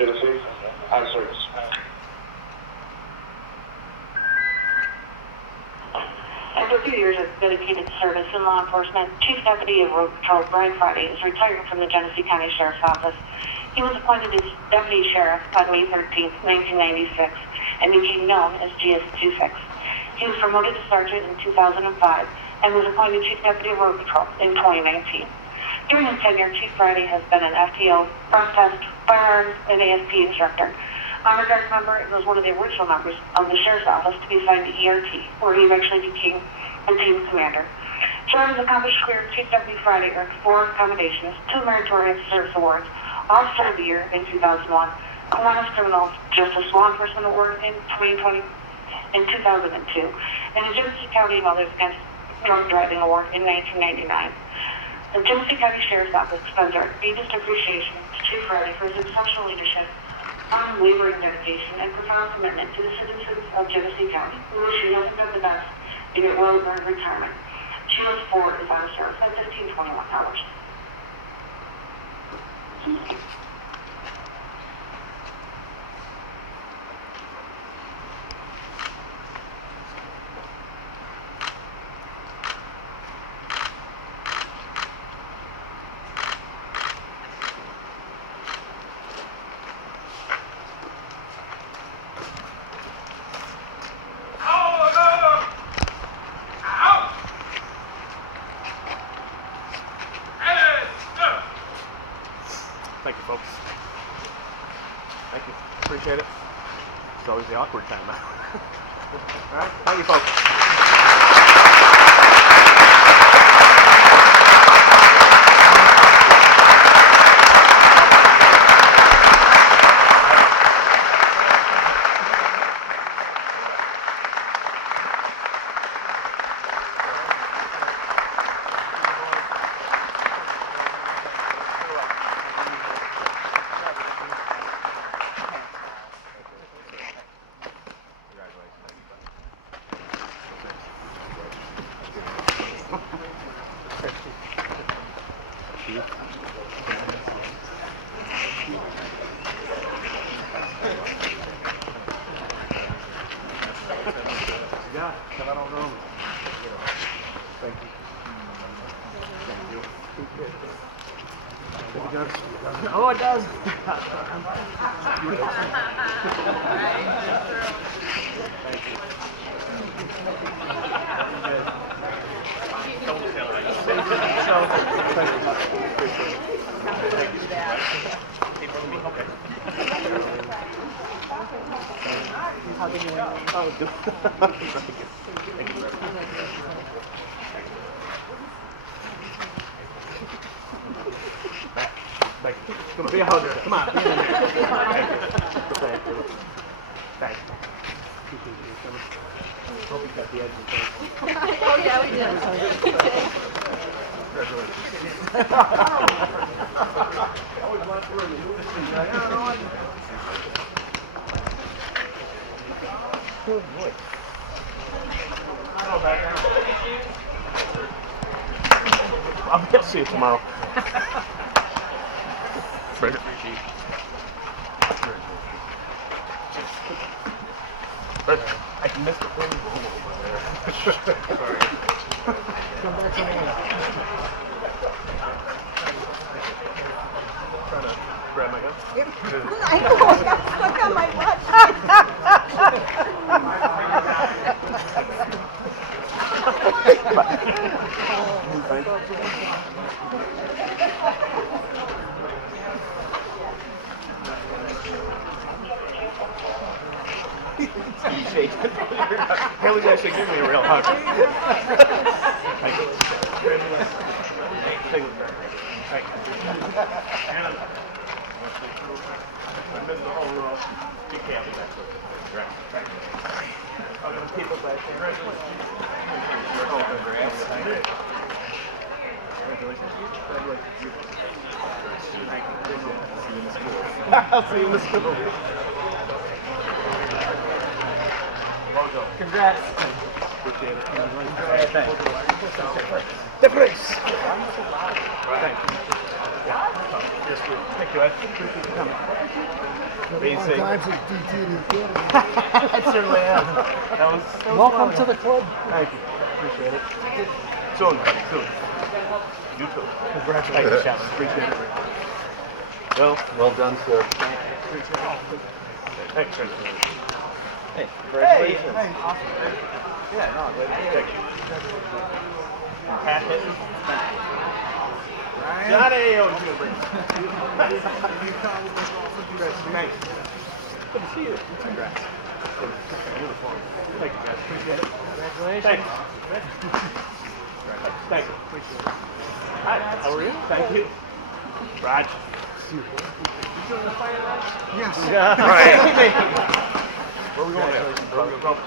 Genesee. On service. After 2 years of dedicated service in law enforcement, Chief Deputy of Road Patrol Brian Frieday is retiring from the Genesee County Sheriff's Office. He was appointed as Deputy Sheriff on May 13, 1996, and became known as GS-26. He was promoted to Sergeant in 2005 and was appointed Chief Deputy of Road Patrol in 2019. During his tenure, Chief Frieday has been an FTO, front test, firearms, and ASP instructor. Honor Guard member and was one of the original members of the Sheriff's Office to be assigned to ERT, where he eventually became a team commander. Showing his accomplished career, Chief Deputy Frieday earned 4 commendations, 2 meritorious service awards, Officer of the Year in 2001, Kiwanis Criminal Justice Law Enforcement Award in 2020, in 2002, and the Genesee County Mothers Against Drunk Driving Award in 1999. The Genesee County Sheriff's Office extends our deepest appreciation to Chief Frieday for his exceptional leadership, unwavering dedication, and profound commitment to the citizens of Genesee County. We wish you nothing but the best in your well-earned retirement. Sheila's forward is out of service at 1521 hours. Thank you, folks. Thank you. Appreciate it. It's always the awkward time. All right. Thank you, folks. Yeah, come on over. Thank you. Thank you. Oh, it does. It's gonna be a hugger. Come on. Thanks. Hope you cut the edge. Oh yeah, we did. Good boy. I'll see you tomorrow. Bridget. I missed the phone over there. Sorry. Come back to me. Trying to grab my gun. I know, I got stuck on my butt. Haley's actually giving me a real hug. Thank you. Thank you. I missed the whole row. You can't be back there. Right. I'm going to keep it back there. I'll see you in the school. Congrats. Appreciate it. Thanks. The place. Thanks. Yeah. this week. Thank you, Ed. Appreciate you coming. Amazing. Times since DT in the academy. It certainly has. That was Welcome fun. to the club. Thank you. Appreciate it. Soon, buddy. Soon. You too. Congratulations. Thank you, Shannon. Appreciate it. Well done, sir. Thanks, sir. Hey, congratulations. Hey, awesome. Yeah, no, glad to check you. Pat hitting. Johnny, oh, he's gonna bring it. Nice. Good to see you. Congrats. Uniform. Thank you, guys. Appreciate it. Congratulations. Thanks. Thank you. Appreciate it. Hi, how are you? Thank you. Raj. You doing the fire, Raj? Yes. Yeah. All right. Where are we going now?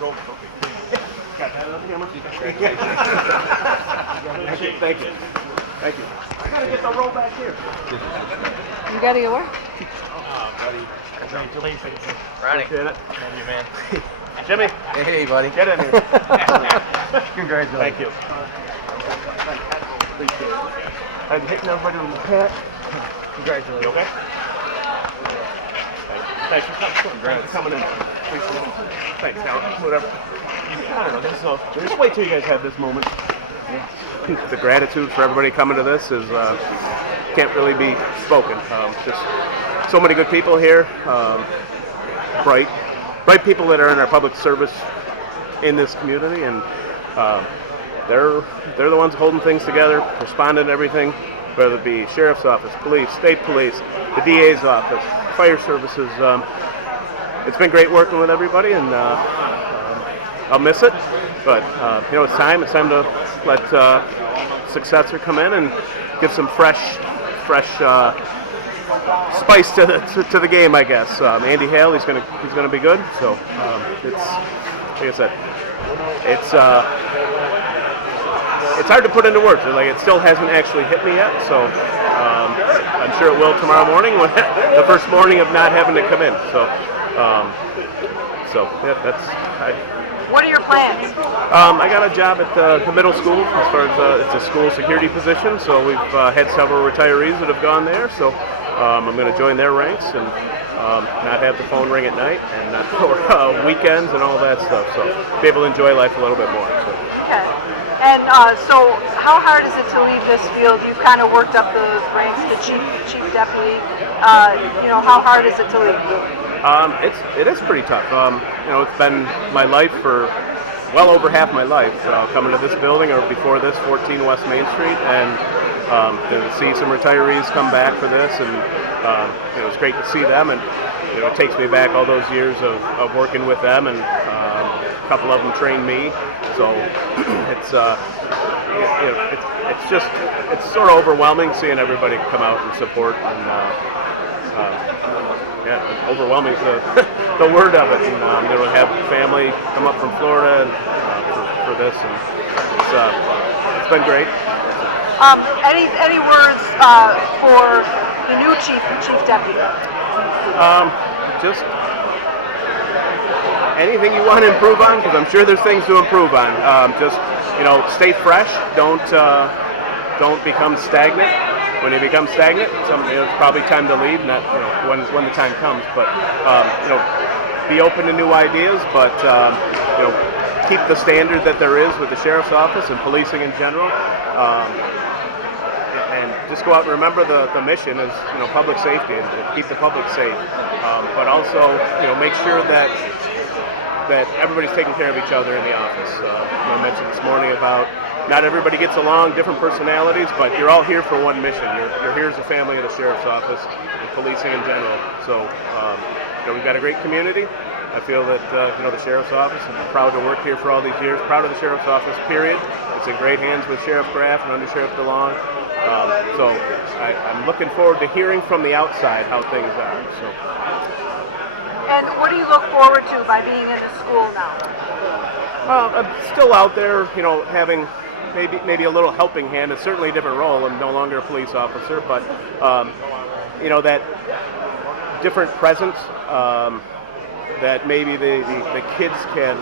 Go. Got that on the camera? Thank you. Thank you. I gotta get the roll back here. You gotta get where? Buddy. Congratulations. Ronnie. Appreciate it. Thank you, man. Jimmy. Hey, buddy. Get in here. Congratulations. Thank you. Appreciate it. I'm hitting everybody on the pat. Congratulations. You okay? Thanks for coming in. Appreciate it. Thanks, Howard. Whatever. I don't know. Just wait till you guys have this moment. The gratitude for everybody coming to this is can't really be spoken. Just so many good people here. Bright people that are in our public service in this community, and they're the ones holding things together, responding to everything, whether it be sheriff's office, police, state police, the DA's office, fire services. It's been great working with everybody, and I'll miss it. But it's time. It's time to let successor come in and give some fresh spice to the game, I guess. Andy Hale, he's gonna be good. So it's like I said, it's hard to put into words. Like, it still hasn't actually hit me yet. So I'm sure it will tomorrow morning, when the first morning of not having to come in. So yeah, that's. What are your plans? I got a job at the middle school as far as it's a school security position. So we've had several retirees that have gone there. So I'm going to join their ranks and not have the phone ring at night and for weekends and all that stuff. So be able to enjoy life a little bit more. So. Okay. And so how hard is it to leave this field? You've kind of worked up the ranks to chief deputy. How hard is it to leave? It is pretty tough. It's been my life for well over half my life, coming to this building, or before this, 14 West Main Street, and to see some retirees come back for this, and it's great to see them, and it takes me back all those years of working with them, and a couple of them trained me, so it's sort of overwhelming seeing everybody come out and support, and overwhelming is the word of it. And have family come up from Florida for this, and it's been great. Any words for the new chief deputy? Just anything you want to improve on, because I'm sure there's things to improve on. Stay fresh. Don't become stagnant. When you become stagnant, it's probably time to leave. Not when the time comes, but be open to new ideas. But keep the standard that there is with the sheriff's office and policing in general, and just go out and remember the mission is public safety and keep the public safe. But also make sure that everybody's taking care of each other in the office. I mentioned this morning about. Not everybody gets along, different personalities, but you're all here for one mission. You're here as a family of the sheriff's office and policing in general. So we've got a great community. I feel that the sheriff's office, I'm proud to work here for all these years. Proud of the sheriff's office, period. It's in great hands with Sheriff Graff and Under Sheriff DeLong. So I'm looking forward to hearing from the outside how things are. So. And what do you look forward to by being in the school now? I'm still out there, having maybe a little helping hand. It's certainly a different role. I'm no longer a police officer, but that different presence that maybe the kids can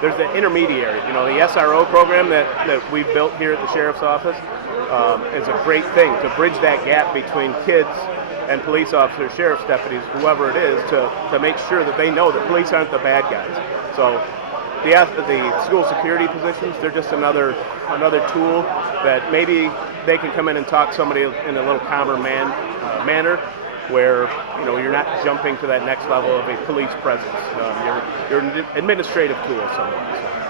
there's the intermediary. You know, the SRO program that we've built here at the Sheriff's Office is a great thing to bridge that gap between kids and police officers, sheriff's deputies, whoever it is, to make sure that they know that police aren't the bad guys. So the school security positions, they're just another tool that maybe they can come in and talk to somebody in a little calmer manner, where you're not jumping to that next level of a police presence. You're an administrative tool somewhat. So.